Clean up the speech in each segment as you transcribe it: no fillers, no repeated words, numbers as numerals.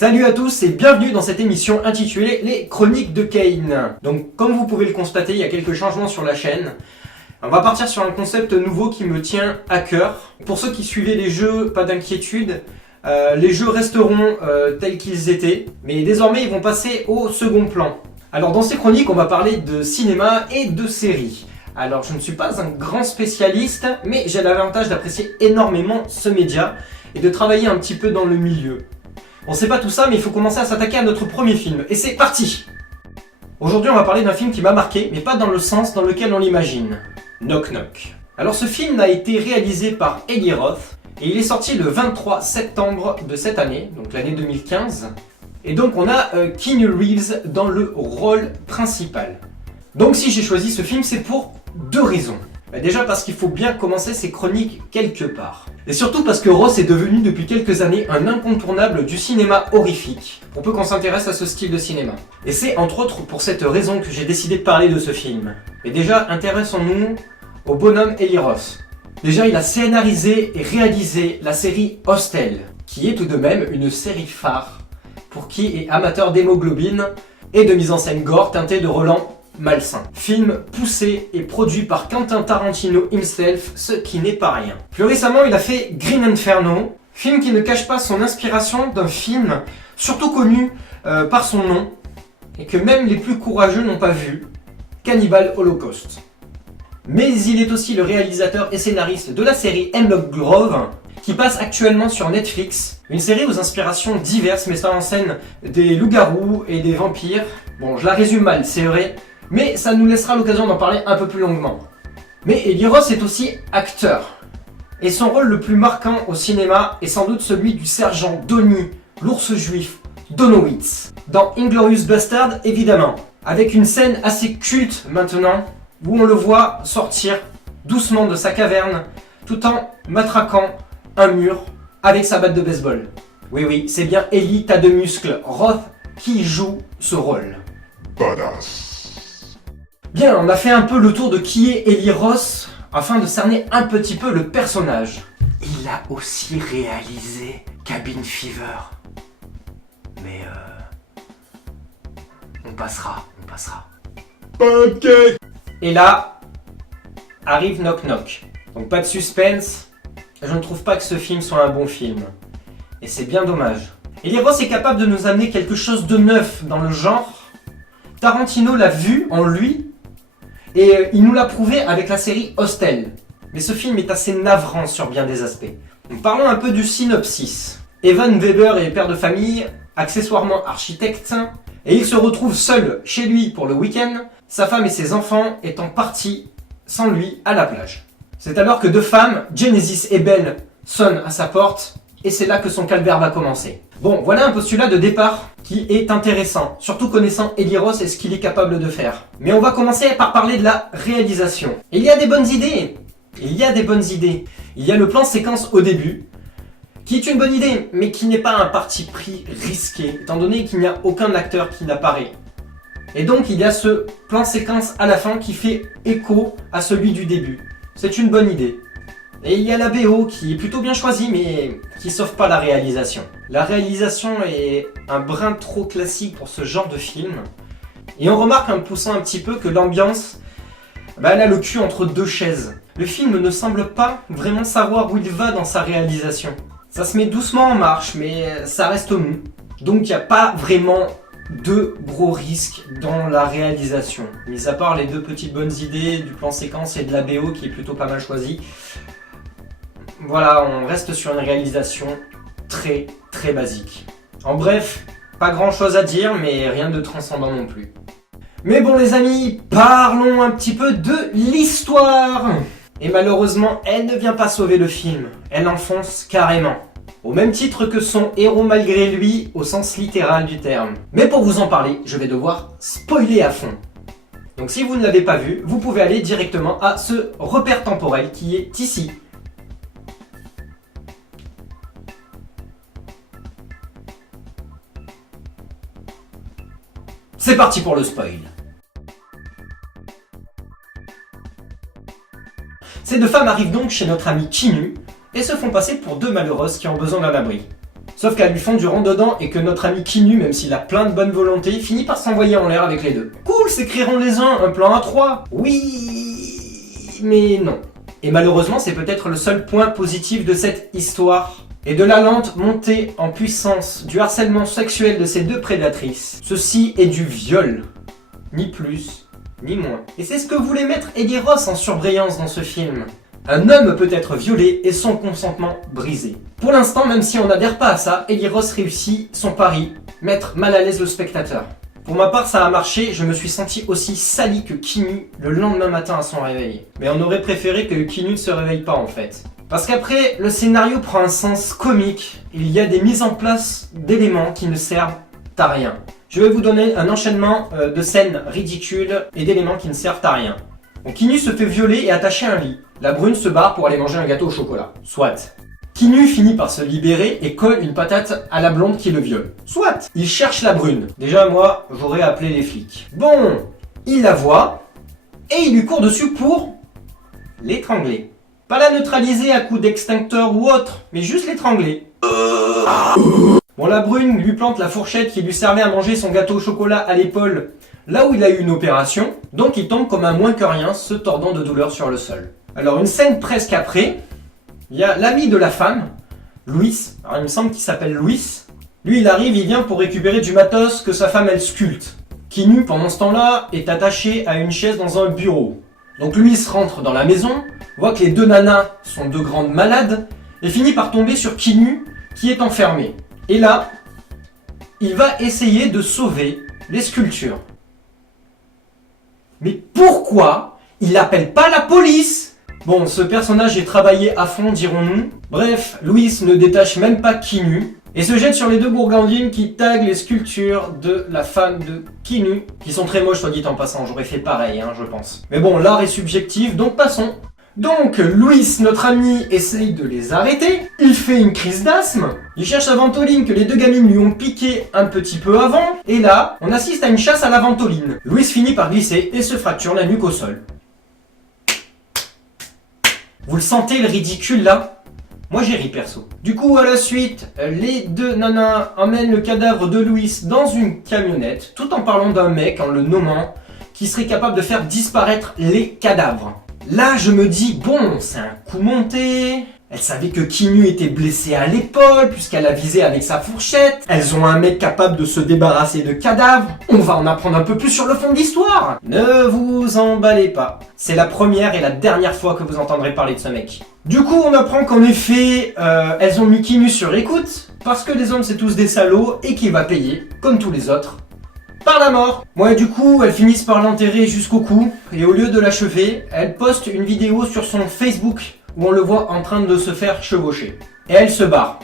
Salut à tous et bienvenue dans cette émission intitulée Les Chroniques de Kane. Donc comme vous pouvez le constater, il y a quelques changements sur la chaîne. On va partir sur un concept nouveau qui me tient à cœur. Pour ceux qui suivaient les jeux, pas d'inquiétude, les jeux resteront tels qu'ils étaient, mais désormais ils vont passer au second plan. Alors dans ces chroniques, on va parler de cinéma et de séries. Alors je ne suis pas un grand spécialiste, mais j'ai l'avantage d'apprécier énormément ce média et de travailler un petit peu dans le milieu. On sait pas tout ça, mais il faut commencer à s'attaquer à notre premier film. Et c'est parti! Aujourd'hui, on va parler d'un film qui m'a marqué, mais pas dans le sens dans lequel on l'imagine. Knock Knock. Alors ce film a été réalisé par Eli Roth, et il est sorti le 23 septembre de cette année, donc l'année 2015. Et donc on a Keanu Reeves dans le rôle principal. Donc si j'ai choisi ce film, c'est pour deux raisons. Déjà parce qu'il faut bien commencer ses chroniques quelque part. Et surtout parce que Roth est devenu depuis quelques années un incontournable du cinéma horrifique, pour peu qu'on s'intéresse à ce style de cinéma. Et c'est entre autres pour cette raison que j'ai décidé de parler de ce film. Et déjà, intéressons-nous au bonhomme Eli Roth. Déjà, il a scénarisé et réalisé la série Hostel, qui est tout de même une série phare pour qui est amateur d'hémoglobine et de mise en scène gore teintée de relents malsain. Film poussé et produit par Quentin Tarantino himself, ce qui n'est pas rien. Plus récemment, il a fait Green Inferno, film qui ne cache pas son inspiration d'un film surtout connu par son nom, et que même les plus courageux n'ont pas vu, Cannibal Holocaust. Mais il est aussi le réalisateur et scénariste de la série Hemlock Grove, qui passe actuellement sur Netflix, une série aux inspirations diverses mettant en scène des loups-garous et des vampires. Bon, je la résume mal, c'est vrai, mais ça nous laissera l'occasion d'en parler un peu plus longuement. Mais Eli Roth est aussi acteur. Et son rôle le plus marquant au cinéma est sans doute celui du sergent Donnie, l'ours juif, Donowitz. Dans Inglourious Basterds, évidemment. Avec une scène assez culte maintenant, où on le voit sortir doucement de sa caverne, tout en matraquant un mur avec sa batte de baseball. Oui, c'est bien Eli tas de muscles Roth qui joue ce rôle. Badass. Bien, on a fait un peu le tour de qui est Eli Roth afin de cerner un petit peu le personnage. Il a aussi réalisé Cabin Fever. Mais on passera. Ok. Et là, arrive Knock Knock. Donc pas de suspense, je ne trouve pas que ce film soit un bon film. Et c'est bien dommage. Eli Roth est capable de nous amener quelque chose de neuf dans le genre. Tarantino l'a vu en lui, et il nous l'a prouvé avec la série Hostel. Mais ce film est assez navrant sur bien des aspects. Donc parlons un peu du synopsis. Evan Weber est père de famille, accessoirement architecte, et il se retrouve seul chez lui pour le week-end, sa femme et ses enfants étant partis sans lui à la plage. C'est alors que deux femmes, Genesis et Belle, sonnent à sa porte, et c'est là que son calvaire va commencer. Bon, voilà un postulat de départ qui est intéressant, surtout connaissant Eli Roth et ce qu'il est capable de faire. Mais on va commencer par parler de la réalisation. Il y a des bonnes idées. Il y a le plan séquence au début, qui est une bonne idée, mais qui n'est pas un parti pris risqué, étant donné qu'il n'y a aucun acteur qui n'apparaît. Et donc il y a ce plan séquence à la fin qui fait écho à celui du début. C'est une bonne idée. Et il y a la BO qui est plutôt bien choisie, mais qui sauve pas la réalisation. La réalisation est un brin trop classique pour ce genre de film. Et on remarque en poussant un petit peu que l'ambiance, elle a le cul entre deux chaises. Le film ne semble pas vraiment savoir où il va dans sa réalisation. Ça se met doucement en marche, mais ça reste mou. Donc il n'y a pas vraiment de gros risques dans la réalisation. Mis à part les deux petites bonnes idées du plan séquence et de la BO qui est plutôt pas mal choisie. Voilà, on reste sur une réalisation très basique. En bref, pas grand chose à dire, mais rien de transcendant non plus. Mais bon les amis, parlons un petit peu de l'histoire. Et malheureusement, elle ne vient pas sauver le film, elle l'enfonce carrément. Au même titre que son héros malgré lui, au sens littéral du terme. Mais pour vous en parler, je vais devoir spoiler à fond. Donc si vous ne l'avez pas vu, vous pouvez aller directement à ce repère temporel qui est ici. C'est parti pour le spoil. Ces deux femmes arrivent donc chez notre ami Keanu et se font passer pour deux malheureuses qui ont besoin d'un abri. Sauf qu'elle lui fond du rentre-dedans et que notre ami Kinu, même s'il a plein de bonne volonté, finit par s'envoyer en l'air avec les deux. Cool, s'écriront les uns un plan à 3. Oui, mais non. Et malheureusement, c'est peut-être le seul point positif de cette histoire. Et de la lente montée en puissance du harcèlement sexuel de ces deux prédatrices. Ceci est du viol. Ni plus, ni moins. Et c'est ce que voulait mettre Eli Roth en surbrillance dans ce film. Un homme peut être violé et son consentement brisé. Pour l'instant, même si on n'adhère pas à ça, Eli Roth réussit son pari, mettre mal à l'aise le spectateur. Pour ma part, ça a marché, je me suis senti aussi sali que Kinu le lendemain matin à son réveil. Mais on aurait préféré que Kinu ne se réveille pas en fait. Parce qu'après, le scénario prend un sens comique, il y a des mises en place d'éléments qui ne servent à rien. Je vais vous donner un enchaînement de scènes ridicules et d'éléments qui ne servent à rien. Donc Kinu se fait violer et attacher à un lit. La brune se barre pour aller manger un gâteau au chocolat. Soit. Kinu finit par se libérer et colle une patate à la blonde qui le viole. Soit. Il cherche la brune. Déjà moi, j'aurais appelé les flics. Bon, il la voit et il lui court dessus pour l'étrangler. Pas la neutraliser à coups d'extincteur ou autre, mais juste l'étrangler. Bon, la brune lui plante la fourchette qui lui servait à manger son gâteau au chocolat à l'épaule, là où il a eu une opération, donc il tombe comme un moins que rien, se tordant de douleur sur le sol. Alors une scène presque après, il y a l'ami de la femme, Louis, alors il me semble qu'il s'appelle Louis. Lui il arrive, il vient pour récupérer du matos que sa femme elle sculpte. Kinu pendant ce temps-là est attaché à une chaise dans un bureau. Donc Louis rentre dans la maison, voit que les deux nanas sont deux grandes malades, et finit par tomber sur Kinu qui est enfermé. Et là, il va essayer de sauver les sculptures. Mais pourquoi il n'appelle pas la police? Bon, ce personnage est travaillé à fond, dirons-nous. Bref, Louis ne détache même pas Kinu et se jette sur les deux gourgandines qui taguent les sculptures de la femme de Kinu, qui sont très moches, soit dit en passant. J'aurais fait pareil, je pense. Mais bon, l'art est subjectif, donc passons. Donc, Louis, notre ami, essaye de les arrêter. Il fait une crise d'asthme. Il cherche la ventoline que les deux gamines lui ont piqué un petit peu avant. Et là, on assiste à une chasse à la ventoline. Louis finit par glisser et se fracture la nuque au sol. Vous le sentez le ridicule là? Moi j'ai ri perso. Du coup à la suite, les deux nanas emmènent le cadavre de Louis dans une camionnette, tout en parlant d'un mec, en le nommant, qui serait capable de faire disparaître les cadavres. Là je me dis, bon, c'est un coup monté. Elle savait que Kinu était blessé à l'épaule puisqu'elle a visé avec sa fourchette. Elles ont un mec capable de se débarrasser de cadavres. On va en apprendre un peu plus sur le fond de l'histoire. Ne vous emballez pas. C'est la première et la dernière fois que vous entendrez parler de ce mec. Du coup, on apprend qu'en effet, elles ont mis Kinu sur écoute parce que les hommes c'est tous des salauds et qu'il va payer, comme tous les autres, par la mort. Ouais, du coup, elles finissent par l'enterrer jusqu'au cou et au lieu de l'achever, elles postent une vidéo sur son Facebook où on le voit en train de se faire chevaucher. Et elle se barre.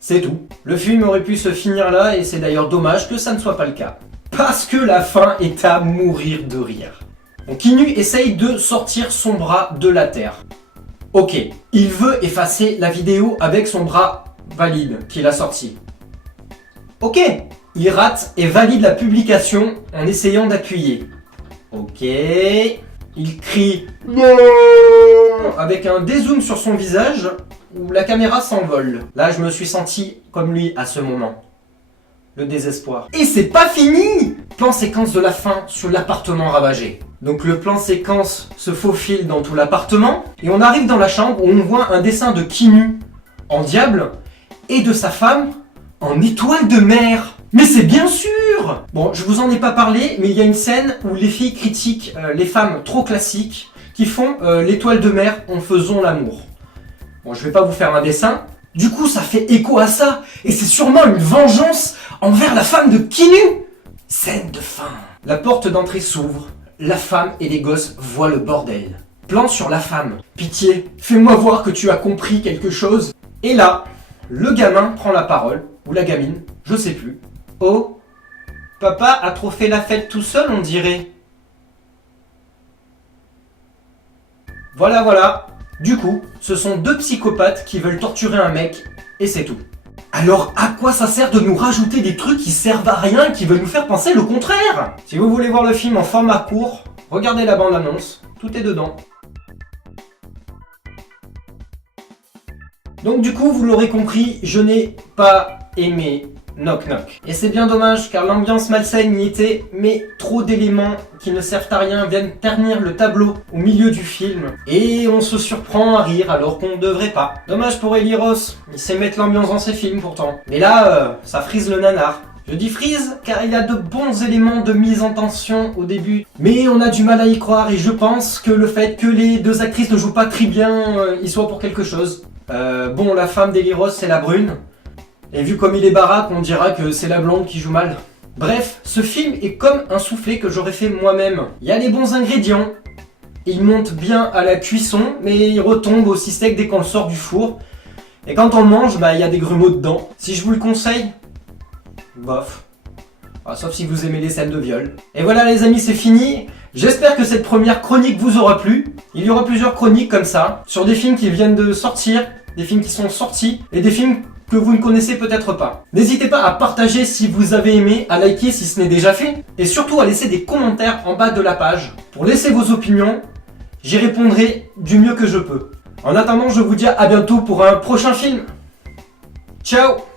C'est tout. Le film aurait pu se finir là et c'est d'ailleurs dommage que ça ne soit pas le cas. Parce que la fin est à mourir de rire. Donc Kinu essaye de sortir son bras de la terre. Ok, il veut effacer la vidéo avec son bras valide qu'il a sorti. Ok, il rate et valide la publication en essayant d'appuyer. Ok... Il crie non avec un dézoom sur son visage où la caméra s'envole. Là, je me suis senti comme lui à ce moment. Le désespoir. Et c'est pas fini! Plan séquence de la fin sur l'appartement ravagé. Donc le plan séquence se faufile dans tout l'appartement et on arrive dans la chambre où on voit un dessin de Kinu en diable et de sa femme en étoile de mer. Mais c'est bien sûr! Bon, je vous en ai pas parlé, mais il y a une scène où les filles critiquent les femmes trop classiques qui font l'étoile de mer en faisant l'amour. Bon, je vais pas vous faire un dessin. Du coup, ça fait écho à ça, et c'est sûrement une vengeance envers la femme de Kinu. Scène de fin. La porte d'entrée s'ouvre, la femme et les gosses voient le bordel. Plan sur la femme. Pitié, fais-moi voir que tu as compris quelque chose. Et là, le gamin prend la parole, ou la gamine, je sais plus. Oh, papa a trop fait la fête tout seul, on dirait. Voilà. Du coup, ce sont deux psychopathes qui veulent torturer un mec, et c'est tout. Alors, à quoi ça sert de nous rajouter des trucs qui servent à rien et qui veulent nous faire penser le contraire? Si vous voulez voir le film en format court, regardez la bande-annonce, tout est dedans. Donc du coup, vous l'aurez compris, je n'ai pas aimé Knock Knock. Et c'est bien dommage car l'ambiance malsaine y était, mais trop d'éléments qui ne servent à rien viennent ternir le tableau au milieu du film. Et on se surprend à rire alors qu'on ne devrait pas. Dommage pour Eli Roth, il sait mettre l'ambiance dans ses films pourtant. Mais là, ça frise le nanar. Je dis freeze car il y a de bons éléments de mise en tension au début, mais on a du mal à y croire et je pense que le fait que les deux actrices ne jouent pas très bien, y soit pour quelque chose. Bon, la femme d'Eli Roth c'est la brune, et vu comme il est baraque, on dira que c'est la blonde qui joue mal. Bref, ce film est comme un soufflé que j'aurais fait moi-même. Il y a les bons ingrédients, il monte bien à la cuisson, mais il retombe aussi sec dès qu'on le sort du four. Et quand on le mange, il y a des grumeaux dedans. Si je vous le conseille, bof. Sauf si vous aimez les scènes de viol. Et voilà les amis, c'est fini. J'espère que cette première chronique vous aura plu. Il y aura plusieurs chroniques comme ça, sur des films qui viennent de sortir, des films qui sont sortis, et des films que vous ne connaissez peut-être pas. N'hésitez pas à partager si vous avez aimé, à liker si ce n'est déjà fait, et surtout à laisser des commentaires en bas de la page pour laisser vos opinions. J'y répondrai du mieux que je peux. En attendant, je vous dis à bientôt pour un prochain film. Ciao!